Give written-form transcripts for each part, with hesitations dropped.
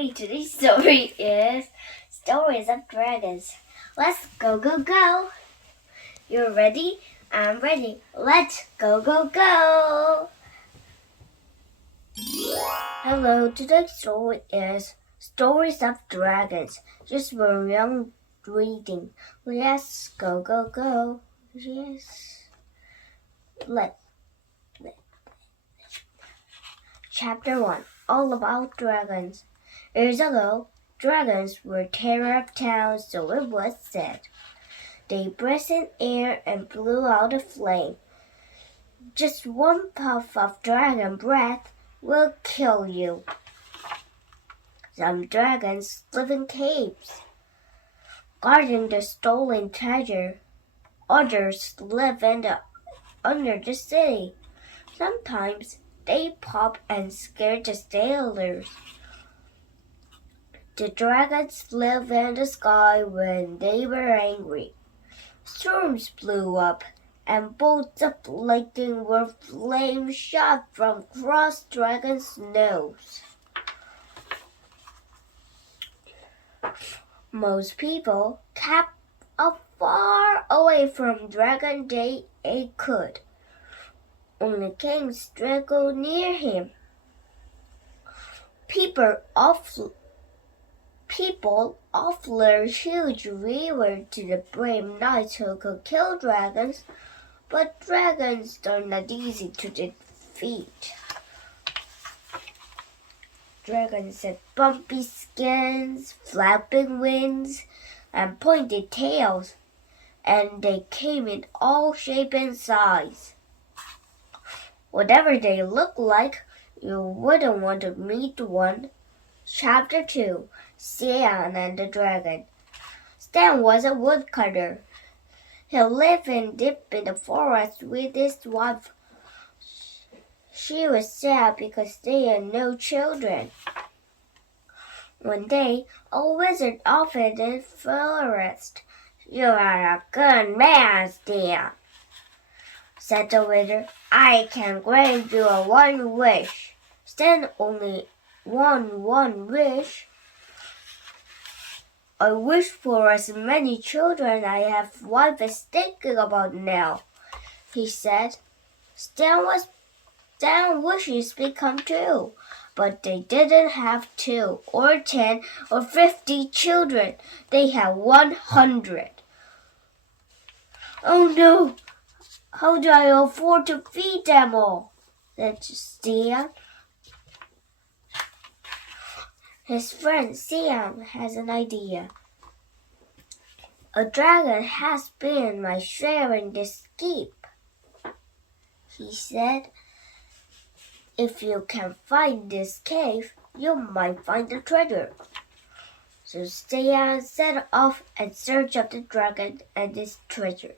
story. Today's story is Stories of Dragons. Let's go, go, go. You're ready? I'm ready. Let's go, go, go. Hello, today's story is Stories of Dragons. Just for young reading. Let's go, go, go. Yes. Let. Chapter 1. All about dragons. Years ago, dragons were terror of towns, so it was said. They breathed in air and blew out a flame. Just one puff of dragon breath will kill you. Some dragons live in caves, guarding the stolen treasure. Others live under the city. Sometimes they pop and scare the sailors. The dragons lived in the sky when they were angry. Storms blew up, and bolts of lightning were flames shot from across Dragon's nose. Most people kept far away from Dragon they could. Only kings struggled near him. People offered huge reward to the brave knights who could kill dragons, but dragons are not easy to defeat. Dragons had bumpy skins, flapping wings, and pointed tails, and they came in all shapes and sizes. Whatever they look like, you wouldn't want to meet one. Chapter 2. Stan and the Dragon. Stan was a woodcutter. He lived deep in the forest with his wife. She was sad because they had no children. One day, a wizard offered in the forest. "You are a good man, Stan," said the wizard. "I can grant you one wish." Stan only one wish. "I wish for as many children I have wife is thinking about now," he said. Stan's wishes become true, but they didn't have 2 or 10 or 50 children. They had 100. "Oh no! How do I afford to feed them all?" said Stan. His friend Sam has an idea. "A dragon has been my share in this keep," he said. "If you can find this cave, you might find the treasure." So Stan set off in search of the dragon and his treasure.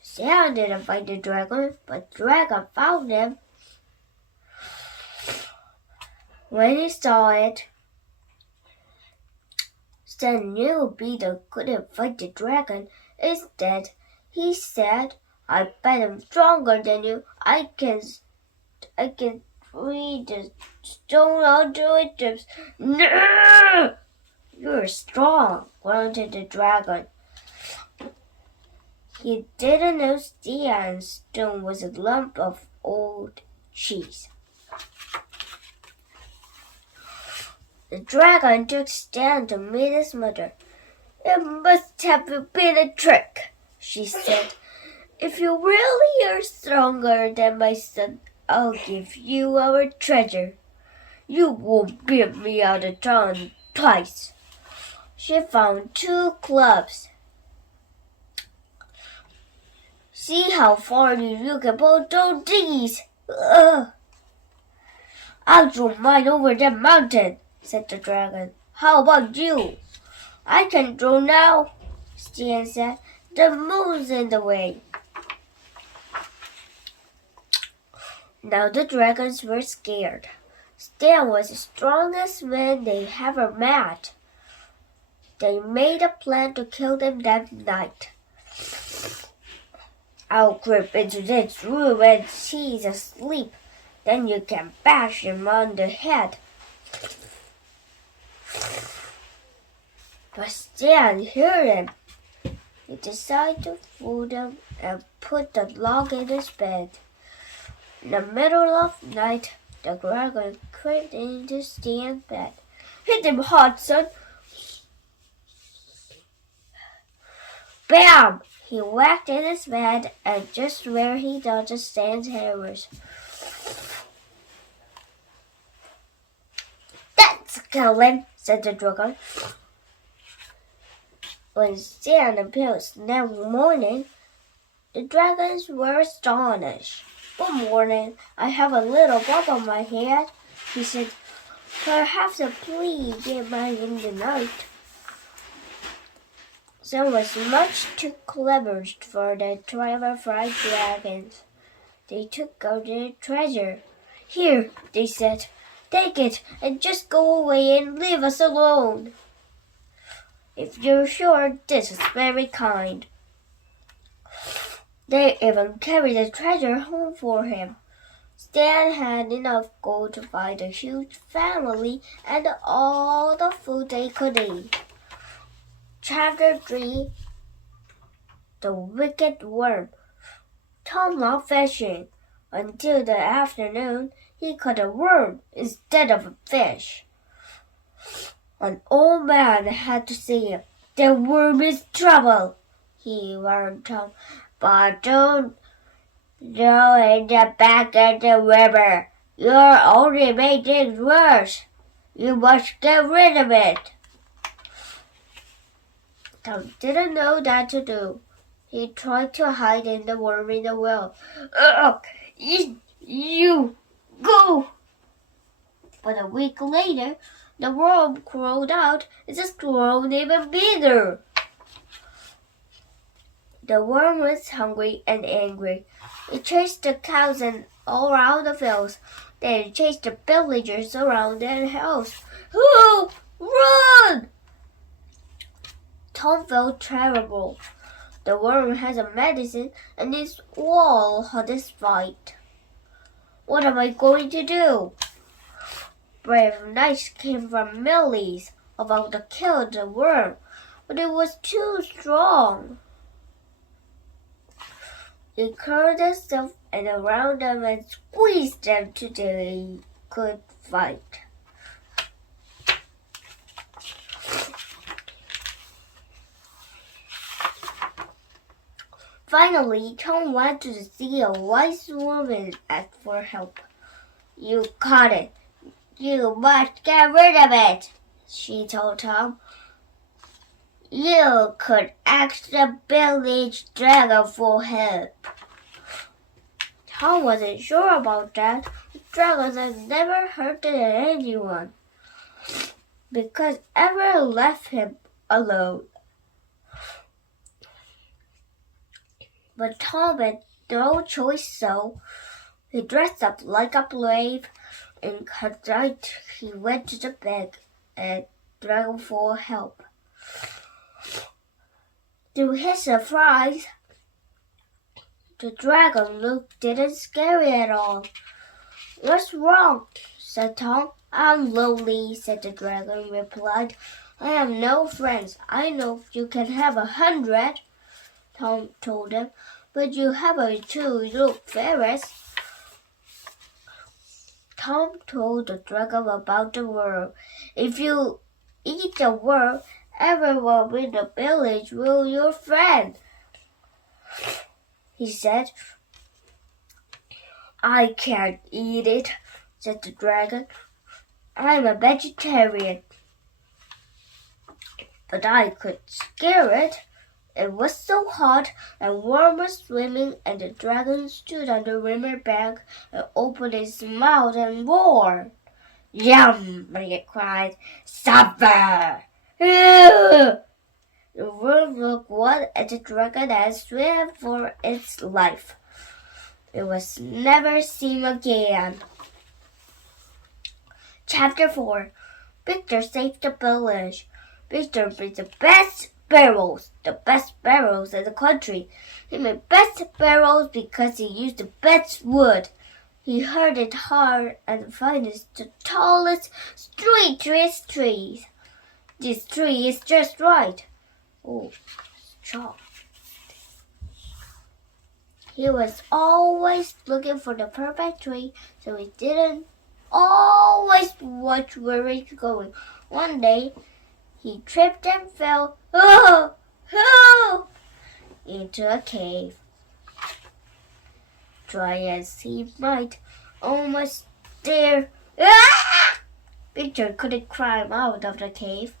Stan didn't find the dragon, but the dragon found him. When he saw it, Stan knew Peter couldn't fight the dragon. Instead, he said, "I bet I'm stronger than you. I can read the stone onto it." "No! You're strong," grunted the dragon. He didn't know Stan's stone was a lump of old cheese. The dragon took Stan to meet his mother. "It must have been a trick," she said. "If you really are stronger than my son, I'll give you our treasure. You won't beat me out of town twice." She found 2 clubs. "See how far you can pull these. I'll throw mine over the mountain," said the dragon. "How about you?" "I can throw now," Stan said. "The moon's in the way." Now the dragons were scared. Stan was the strongest man they ever met. They made a plan to kill them that night. "I'll creep into this room when he's asleep. Then you can bash him on the head," But Stan heard him. He decided to fool them and put the log in his bed. In the middle of the night, the dragon crept into Stan's bed. Hit him hard, son! Bam! He whacked in his bed, and just where he dodged Stan's hammers. That's killing, said the dragon. When Stan appeared next morning, the dragons were astonished. Good morning. I have a little bug on my head, he said. Perhaps a flea bit mine in the night. Sam was much too clever for the 12 fried dragons. They took out their treasure. Here, they said, take it and just go away and leave us alone. If you're sure, this is very kind. They even carried the treasure home for him. Stan had enough gold to buy a huge family and all the food they could eat. Chapter 3 The Wicked Worm. Tom loved fishing. Until the afternoon, he caught a worm instead of a fish. An old man had to see him. The worm is trouble, he warned Tom. But don't throw it back at the river. You'll only make things worse. You must get rid of it. Tom didn't know what to do. He tried to hide in the worm in the well. You go! But a week later, the worm crawled out and just grown even bigger. The worm was hungry and angry. It chased the cows all around the fields. Then it chased the villagers around their house. Help! Run! Tom felt terrible. The worm has a medicine and is all hardest fight. What am I going to do? Brave knights came from millies about to kill the worm, but it was too strong. They curled themselves and around them and squeezed them till they could fight. Finally, Tom went to see a wise woman and asked for help. You caught it. You must get rid of it, she told Tom. You could ask the village dragon for help. Tom wasn't sure about that. Dragons had never hurt anyone because ever left him alone. But Tom had no choice, so he dressed up like a brave, and at night he went to the bed and dragon for help. To his surprise, the dragon didn't scare it at all. What's wrong? Said Tom. I'm lonely, said the dragon replied. I have no friends. I know you can have 100. Tom told him, but you have two little fairies. Tom told the dragon about the worm. If you eat the worm, everyone in the village will be your friend, he said. I can't eat it, said the dragon. I'm a vegetarian. But I could scare it. It was so hot, and worm was swimming, and the dragon stood on the river bank and opened his mouth and roared. Yum! It cried. Supper! The worm looked one at the dragon and swam for its life. It was never seen again. Chapter 4 Victor saved the village. Victor made the best barrels in the country. He made best barrels because he used the best wood. He hewed it hard and the finest, the tallest, straightiest trees. This tree is just right. Oh, chop. He was always looking for the perfect tree, so he didn't always watch where it's going. One day, he tripped and fell into a cave. Try as he might, almost there. Victor couldn't climb out of the cave.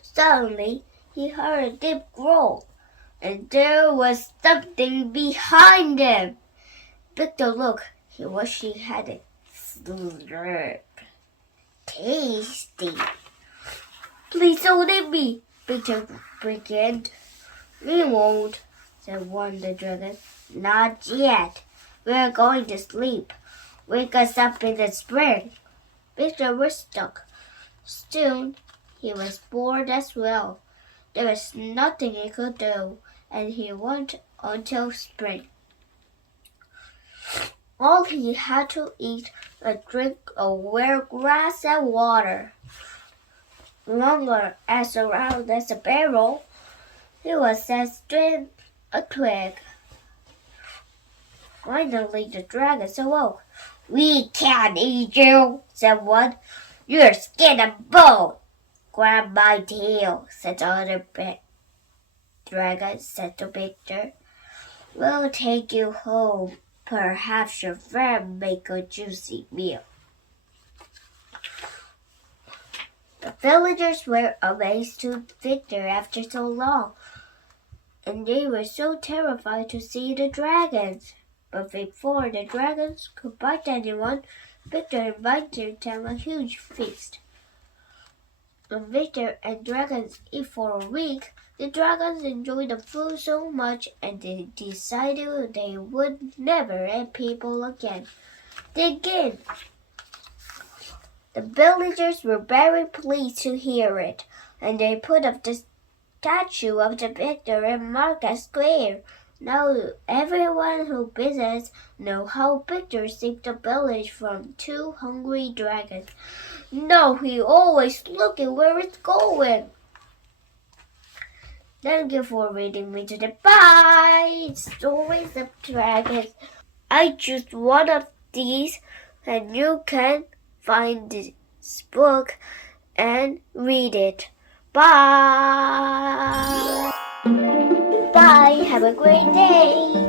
Suddenly, he heard a deep growl, and there was something behind him. Victor looked. He wished he had it. Slurp. Tasty. Please don't eat me, Victor began. We won't, said one of the dragons. Not yet. We're going to sleep. Wake us up in the spring. Victor was stuck. Soon, he was bored as well. There was nothing he could do, and he waited until spring. All he had to eat and drink were grass and water. Longer as round as a barrel, he was as thin as a twig. Finally, the dragons awoke. We can't eat you, said one. You're skin and bone. Grab my tail, said the other dragon, said to Victor. We'll take you home. Perhaps your friend make a juicy meal. The villagers were amazed to Victor after so long, and they were so terrified to see the dragons. But before the dragons could bite anyone, Victor invited them a huge feast. When Victor and dragons ate for a week, the dragons enjoyed the food so much and they decided they would never eat people again. The villagers were very pleased to hear it, and they put up the statue of the Victor in Market Square. Now everyone who visits knows how Victor saved the village from 2 hungry dragons. Now he always looking where it's going. Thank you for reading me today. Bye! Stories of Dragons. I choose one of these and you can find this book and read it. Bye! Bye! Have a great day!